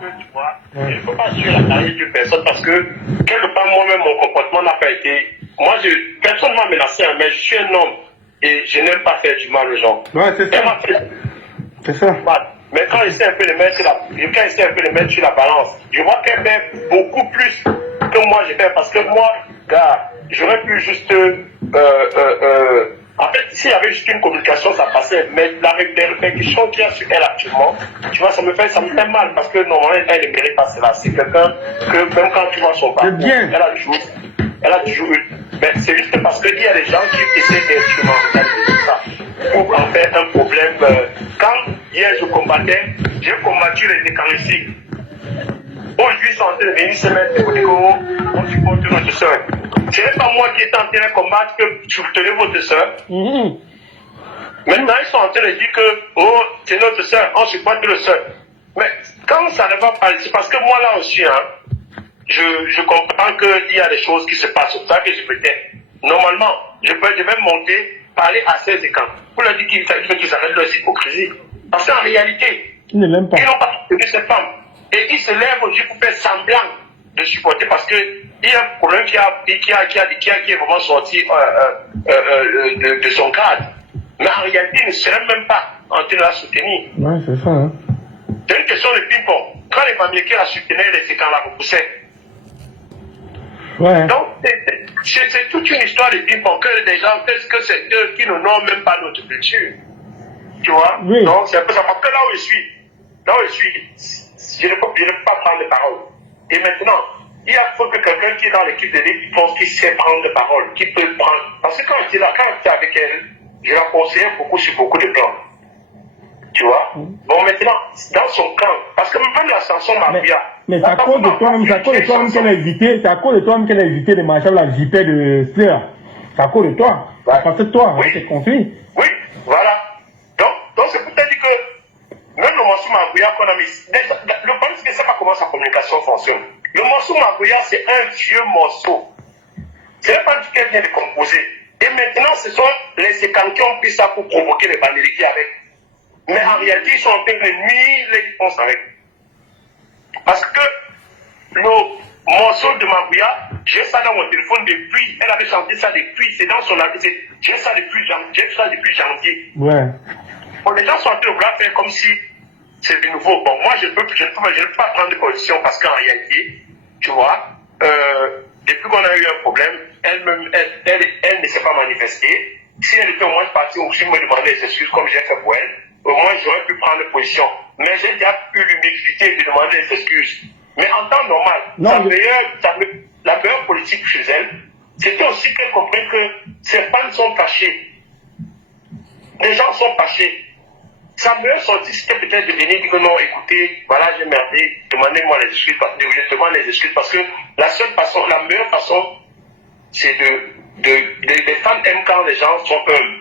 tu vois, il ne faut pas suivre la carrière d'une personne parce que, quelque part, moi-même, mon comportement n'a pas été. Moi, personne ne m'a menacé, hein, mais je suis un homme et je n'aime pas faire du mal aux gens. Ouais, c'est ça. C'est ça. Mais quand j'essaie un peu de mettre sur la balance, je vois qu'elle fait beaucoup plus que moi j'ai fait parce que moi, gars, j'aurais pu juste. En fait, s'il y avait juste une communication, ça passait. Mais la répercussion qu'il y a sur elle actuellement, tu vois, ça me fait mal parce que normalement, elle ne mérite pas cela. C'est quelqu'un que même quand tu vois son parcours, elle a toujours eu. Mais c'est juste parce qu'il y a des gens qui essaient d'instrumentaliser ça pour en faire un problème. Quand hier je combattais, j'ai combattu les écaristiques. Aujourd'hui, ils sont en train de venir se mettre de côté on supporte notre soeur. Ce n'est pas moi qui est en train de combattre que soutenez votre soeur. Maintenant, ils sont en train de dire que, oh, c'est notre soeur, on supporte le soeur. Mais quand ça ne va pas, c'est parce que moi là aussi, hein, je comprends qu'il y a des choses qui se passent. C'est ça que je peux dire. Normalement, je vais monter, parler à ces écrans pour leur dire qu'ils arrêtent leur hypocrisie. Parce qu'en réalité, ils n'ont pas soutenu cette femme. Et ils se lèvent aujourd'hui pour faire semblant de supporter parce qu'il y a un problème qui est vraiment sorti de son cadre. Mais en réalité, il ne serait même pas en train de la soutenir. Ouais, c'est ça. Hein. C'est une question de ping-pong. Quand les Américains la soutenaient, les séquents la repoussaient. Ouais. Donc, c'est toute une histoire de ping-pong que des gens pensent que c'est eux qui n'ont même pas notre culture. Tu vois? Oui. Donc, c'est un peu ça. Parce que là où je suis, je ne peux pas prendre de parole. Et maintenant, il faut que quelqu'un qui est dans l'équipe de l'élite pense qu'il sait prendre de parole, qui peut prendre. Parce que quand j'étais avec elle, je la conseillais beaucoup sur beaucoup de plans. Tu vois? Bon, maintenant, dans son camp, parce que même la chanson Mafia. Mais c'est à cause de toi-même, qu'elle a évité, c'est à cause de toi-même qu'elle a évité de marcher la JP de Fleur. C'est à cause de toi. Ouais. C'est parce que toi, oui. c'est conflit. Oui, voilà. Donc c'est pour te dire que même le morceau Mafia qu'on a mis, le problème c'est que c'est pas comment sa communication fonctionne. Le morceau Mafia, c'est un vieux morceau. Ce n'est pas du qu'elle vient de composer. Et maintenant, ce sont les séquences qui ont pris ça pour provoquer les bandériques avec. Mais en réalité, ils sont en train de nuire les réponses avec. Parce que le morceau de Mabouya, j'ai ça dans mon téléphone depuis, elle avait chanté ça depuis, c'est dans son avis, j'ai ça depuis janvier. Ouais. Bon, les gens sont en train de vouloir faire comme si c'est de nouveau. Bon, moi, je ne peux pas prendre de position parce qu'en réalité, tu vois, depuis qu'on a eu un problème, elle ne s'est pas manifestée. Si elle était au moins partie ou si elle me demandait des excuses comme j'ai fait pour elle, au moins j'aurais pu prendre position. Mais j'ai déjà eu l'humilité de demander des excuses. Mais en temps normal, la meilleure politique chez elle, c'était aussi qu'elle comprenne que ses fans sont fâchés. Les gens sont fâchés. Sa meilleure sortie, c'était peut-être de venir dire que non, écoutez, voilà, j'ai merdé, demandez-moi les excuses, je demande les excuses, parce que la meilleure façon, c'est les femmes aiment quand les gens sont humbles.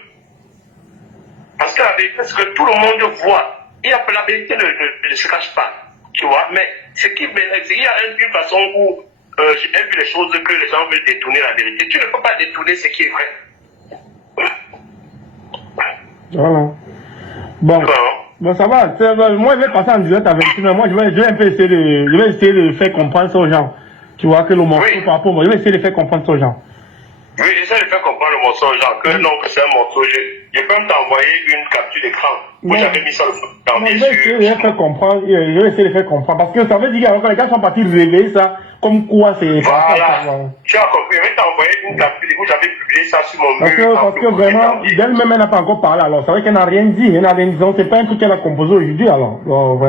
Parce que la vérité, c'est que tout le monde voit. La vérité ne se cache pas, tu vois. Mais il y a une façon où j'ai vu les choses que les gens veulent détourner la vérité. Tu ne peux pas détourner ce qui est vrai. Voilà. Bon, ça va. Moi, je vais passer en direct avec toi. Moi, je vais un peu essayer de faire comprendre ça aux gens. Tu vois que le morceau par rapport à moi, je vais essayer de faire comprendre ça aux gens. Oui, j'essaie de faire comprendre le morceau aux gens que non, que c'est un morceau. Je peux même t'envoyer une capture d'écran où j'avais mis ça dans mes yeux. Je vais essayer de faire comprendre. Parce que ça veut dire que les gars sont partis révéler ça comme quoi c'est. Voilà. Tu as compris. Je vais t'envoyer une capture où j'avais publié ça sur mon mur. Parce que vraiment, d'elle-même, elle n'a pas encore parlé. Alors, c'est vrai qu'elle n'a rien dit. Elle n'a rien dit. Donc, c'est pas un truc qu'elle a composé aujourd'hui. Alors, non,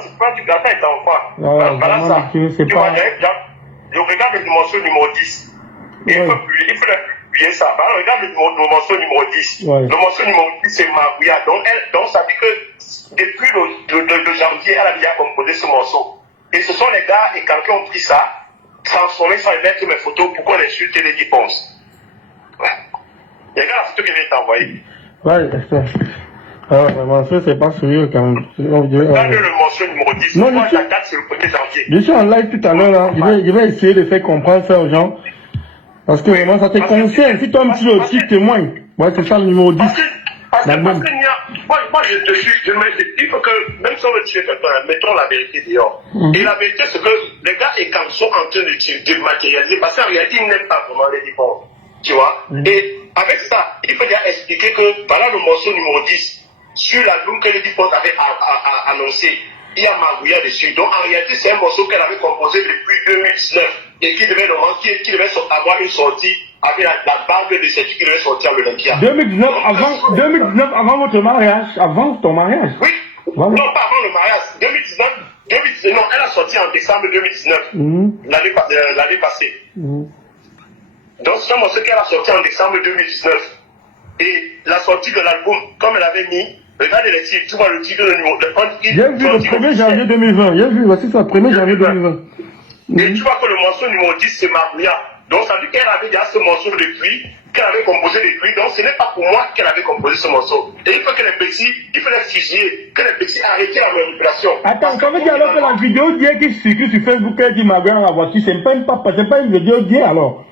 c'est pas du gâteau, il t'envoie. Voilà ça. Tu vois, je regarde le morceau numéro 10. Il faut publier ça. Alors, regarde le morceau numéro 10. Ouais. Le morceau numéro 10, c'est Mabouya. Donc, ça dit que depuis le janvier, elle a déjà composé ce morceau. Et ce sont les gars et quelqu'un ont pris ça, transformé ça et mettre mes photos pour qu'on insulte les qui pensent. Ouais. Regarde la photo que je vais t'envoyer. Ouais, alors, vraiment, ça, c'est pas sérieux quand même. Regarde le morceau numéro 10. Non, moi, la date, c'est le 1er janvier. Je suis en live tout à l'heure, là. Je vais essayer de faire comprendre ça aux gens. Parce que vraiment, ça te concerne. Si toi, tu témoignes. Ouais, c'est ça le numéro 10. Parce qu'il y a, moi je te suis, il faut que, même si on veut tuer quelqu'un, mettons la vérité dehors. Et la vérité, c'est que les gars et quand sont en train de dématérialiser, parce qu'en réalité, ils n'aiment pas vraiment les différents. Tu vois? Et avec ça, il faut déjà expliquer que, voilà le morceau numéro 10, sur l'album que les différents avaient annoncé, il y a Magouya dessus. Donc en réalité, c'est un morceau qu'elle avait composé depuis 2019 et qui devait avoir une sortie avec la barbe de cette qui devait sortir le 21. 2019, avant votre mariage, avant ton mariage. Oui, voilà. Non, pas avant le mariage. 2019, non, elle a sorti en décembre 2019, l'année passée. Donc c'est un morceau qu'elle a sorti en décembre 2019. Et la sortie de l'album, comme elle avait mis, regardez les titres, tu vois le titre, le numéro. J'ai vu le 1er janvier 2020. J'ai vu, voici ça, 1er janvier 2020. Et tu vois que le morceau numéro 10, c'est Magouya. Donc ça veut dire qu'elle avait déjà ce morceau depuis, qu'elle avait composé depuis. Donc ce n'est pas pour moi qu'elle avait composé ce morceau. Et il faut que les petits, il faut les fusiller, que les petits arrêtent la manipulation. Attends, ça veut dire alors que la vidéo d'hier qui circule sur Facebook, elle dit Magouya dans la voiture, c'est pas une vidéo d'hier alors?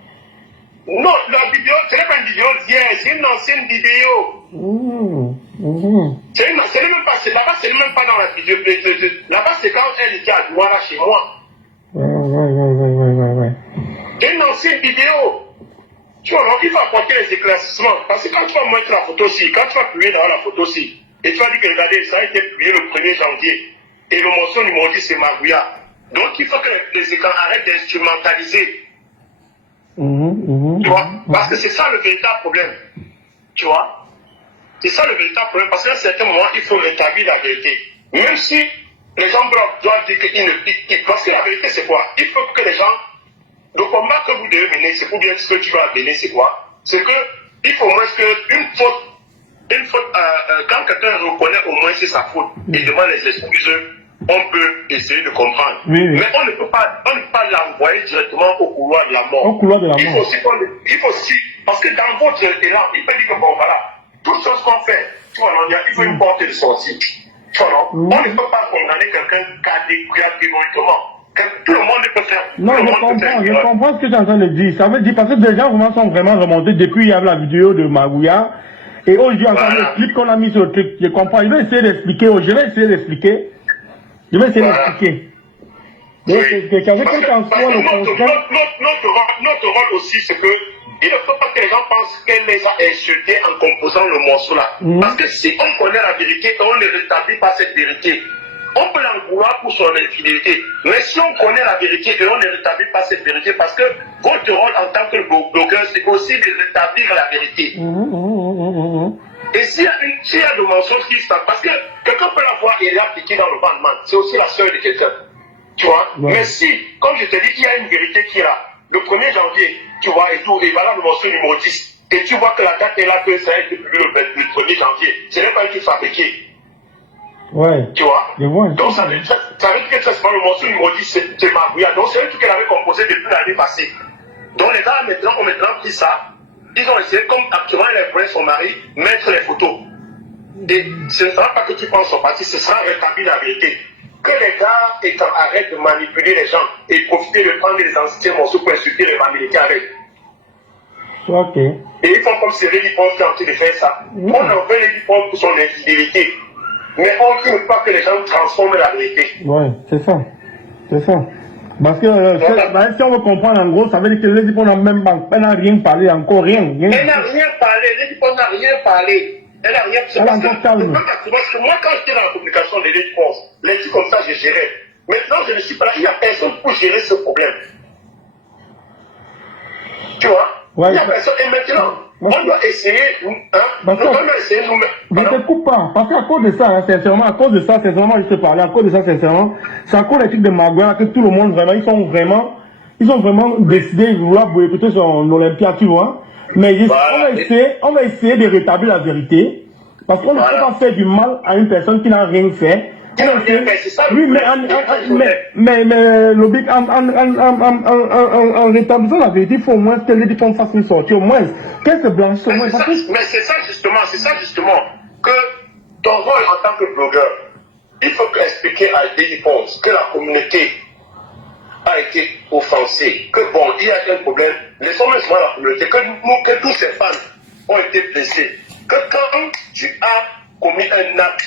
Non, la vidéo, ce n'est pas une vidéo d'hier, c'est une ancienne vidéo. C'est même pas, là-bas, c'est même pas dans la vidéo. Là-bas, c'est quand elle était à Douala chez moi. Ouais. C'est une ancienne vidéo. Tu vois, donc il faut apporter les éclaircissements. Parce que quand tu vas montrer la photo aussi, quand tu vas publier dans la photo aussi, et tu vas dire que regardez, ça a été publié le 1er janvier. Et le morceau numéro 10, c'est Magouya. Donc il faut que les écrans arrêtent d'instrumentaliser. Tu vois, parce que c'est ça le véritable problème. Tu vois, c'est ça le véritable problème. Parce qu'à un certain moment, il faut rétablir la vérité. Même si les gens doivent dire qu'ils ne piquent. Parce que la vérité, c'est quoi? Il faut que les gens. Le combat que vous devez mener, c'est pour bien ce que tu vas mener, c'est quoi? C'est que il faut au moins qu'une faute, quand quelqu'un reconnaît au moins c'est sa faute et demande les excuses, on peut essayer de comprendre. Oui. Mais on ne peut pas l'envoyer directement au couloir de la mort. Au couloir de la mort. Il faut aussi, parce que dans votre élan, il peut dire que bon voilà, toutes choses qu'on fait, tu vois, il faut une porte de sortie. Tu vois, non? On ne peut pas condamner quelqu'un catégoriquement. Tout le monde peut faire. Non, je comprends ce que tu es en train de dire. Ça veut dire parce que des gens sont vraiment remontés depuis il y a la vidéo de Magouya. Et aujourd'hui, encore le clip qu'on a mis sur le truc. Je comprends. Je vais essayer d'expliquer. Donc, Notre rôle aussi, c'est que il ne faut pas que les gens pensent qu'elle les a insultés en composant le morceau là. Parce que si on connaît la vérité et on ne rétablit pas cette vérité, on peut l'en vouloir pour son infidélité. Mais si on connaît la vérité et on ne rétablit pas cette vérité, parce que votre rôle en tant que blogueur, c'est aussi de rétablir la vérité. Et s'il y a de mensonges qui sont, parce que quelqu'un peut la voir et l'appliquer dans le bandement, c'est aussi la sœur de quelqu'un. Tu vois? Mais si, comme je te dis, il y a une vérité qui est là, le 1er janvier, tu vois, et tout, et voilà le morceau numéro 10, et tu vois que la date est là, que ça a été publié le 1er janvier, ce n'est pas un truc fabriqué. Ouais. Tu vois? Donc ça veut dire que c'est pas le morceau numéro 10, c'est Magouya. Donc c'est un truc qu'elle avait composé depuis l'année passée. Donc les gars ont maintenant pris ça. Ils ont essayé, comme actuellement elle voulait son mari, mettre les photos. Et ce ne sera pas que tu penses son parti, ce sera rétablir la vérité. Que les gars arrêtent de manipuler les gens et profiter de prendre les anciens morceaux pour insulter les américains avec. Ok. Et ils font comme si Rémi Ponce qui a envie de faire ça. On en veut Rémi Ponce pour son infidélité. Mais on ne veut pas que les gens transforment la vérité. Ouais, c'est ça. Parce que si on veut comprendre en gros, ça veut dire que les gens même pas, elle n'a rien parlé, encore rien. Elle n'a rien parlé, les gens n'a rien parlé. Elle n'a rien parlé. Parce que moi, quand j'étais dans la communication des gens, les gens comme ça, je gérais. Maintenant, je ne suis pas là, il n'y a personne pour gérer ce problème. Tu vois? Il n'y a personne. Et maintenant, on doit essayer, on doit essayer nous-mêmes. Je ne te coupe pas, parce qu'à cause de ça, sincèrement, je te parlais, à cause de ça, sincèrement, c'est à cause des trucs de Magouya que tout le monde, vraiment, ils ont vraiment décidé de vouloir boycotter son Olympia, tu vois. Mais on va essayer de rétablir la vérité, parce qu'on ne peut pas faire du mal à une personne qui n'a rien fait. Oui, mais Lobic, en rétablissant la vérité, il faut au moins que les gens fassent une sortie, au moins. Qu'est-ce que blanchisse au moins? Mais c'est ça justement, que ton rôle en tant que blogueur, il faut expliquer à Daily Ponce que la communauté a été offensée, que bon, il y a un problème, laissons-nous la communauté, que tous ces fans ont été blessés. Que quand tu as commis un acte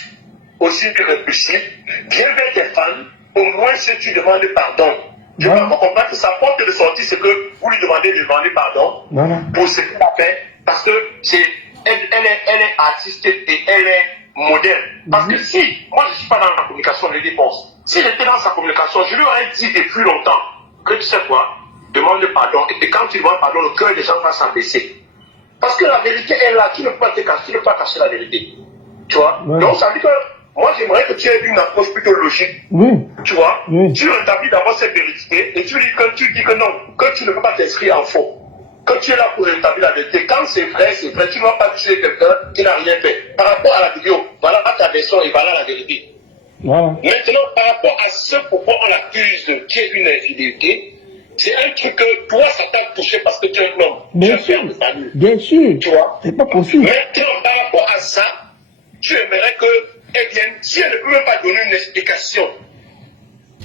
aussi répulsif, viens vers tes fans, au moins si tu demandes pardon. Je peux comprendre que sa porte de sortie, c'est que vous lui demandez de demander pardon pour ce qu'elle a fait, parce que elle est artiste et elle est modèle. Parce que si, moi je ne suis pas dans la communication de défense, si j'étais dans sa communication, je lui aurais dit depuis longtemps que tu sais quoi, demande pardon, et quand tu demandes pardon, le cœur des gens va s'abaisser. Parce que la vérité est là, tu ne peux pas te cacher, tu ne peux pas cacher la vérité. Tu vois? Donc ça veut dire que moi j'aimerais que tu aies une approche plutôt logique. Tu vois? Tu rétablis d'abord cette vérité et tu dis que non, que tu ne peux pas t'inscrire en faux. Que tu es là pour rétablir la vérité. Quand c'est vrai, tu ne vas pas tuer quelqu'un qui n'a rien fait. Par rapport à la vidéo, voilà ta version et voilà la vérité. Maintenant, par rapport à ce pourquoi on l'accuse qui est une infidélité, c'est un truc que toi, ça t'a touché parce que tu es un homme. Bien sûr. Bien sûr. Tu vois? C'est pas possible. Maintenant, par rapport à ça, tu aimerais qu'elle vienne, si elle ne peut même pas donner une explication,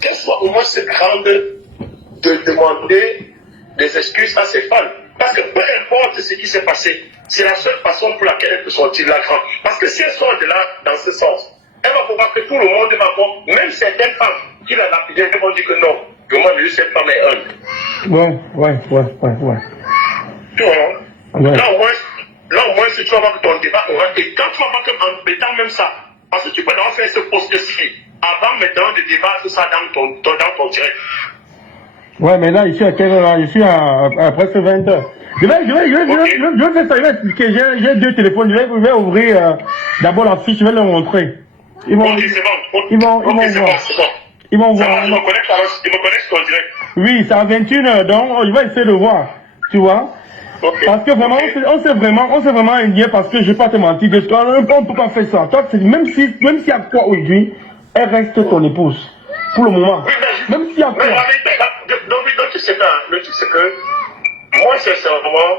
qu'elle soit au moins se grande de demander des excuses à ses fans. Parce que peu importe ce qui s'est passé, c'est la seule façon pour laquelle elle peut sortir de la grande. Parce que si elle sort de là dans ce sens, elle va pouvoir que tout le monde va voir, même certaines femmes qui la lapident, elles vont dire que non, que moi, cette femme est humble. Ouais. Tu vois, là au moins, si tu vas voir que ton débat aura été, quand tu vas voir qu'en mettant même ça, parce que tu peux d'abord faire ce post-ci, avant maintenant de débattre ça dans ton direct. Ouais, mais là, ici à quelle heure? Je suis à presque 20 heures. Je vais faire ça, je vais expliquer. J'ai deux téléphones, je vais ouvrir d'abord la fiche, je vais leur montrer. Ils vont, Ok, c'est bon. Ils vont voir. Ils vont voir. Je me connecte sur le direct. Oui, c'est à 21h, donc je vais essayer de voir. Tu vois? Parce que vraiment, on s'est vraiment indigné parce que je vais pas te mentir, on ne peut pas faire ça. Toi, même s'il y a quoi aujourd'hui, elle reste ton épouse. Pour le moment. Oui, même s'il y a quoi. Donc, le truc c'est que moi, sincèrement,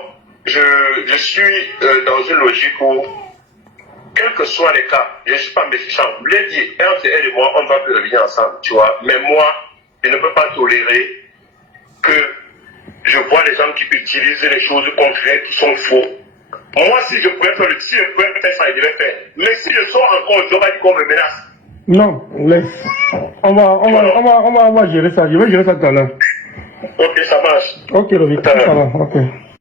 je suis dans une logique où, quels que soient les cas, je ne suis pas méfiant. Je l'ai dit, entre elle et moi, on va plus revenir ensemble, tu vois. Mais moi, je ne peux pas tolérer que je vois les gens qui utilisent les choses concrètes qui sont faux. Moi, si je pouvais faire ça, je vais faire. Mais si je sors encore, je vais dire qu'on me menace. Non, laisse. On va gérer ça. Je vais gérer ça tout à l'heure. Ok, ça marche. Ok, Lovic, ça va. Ok.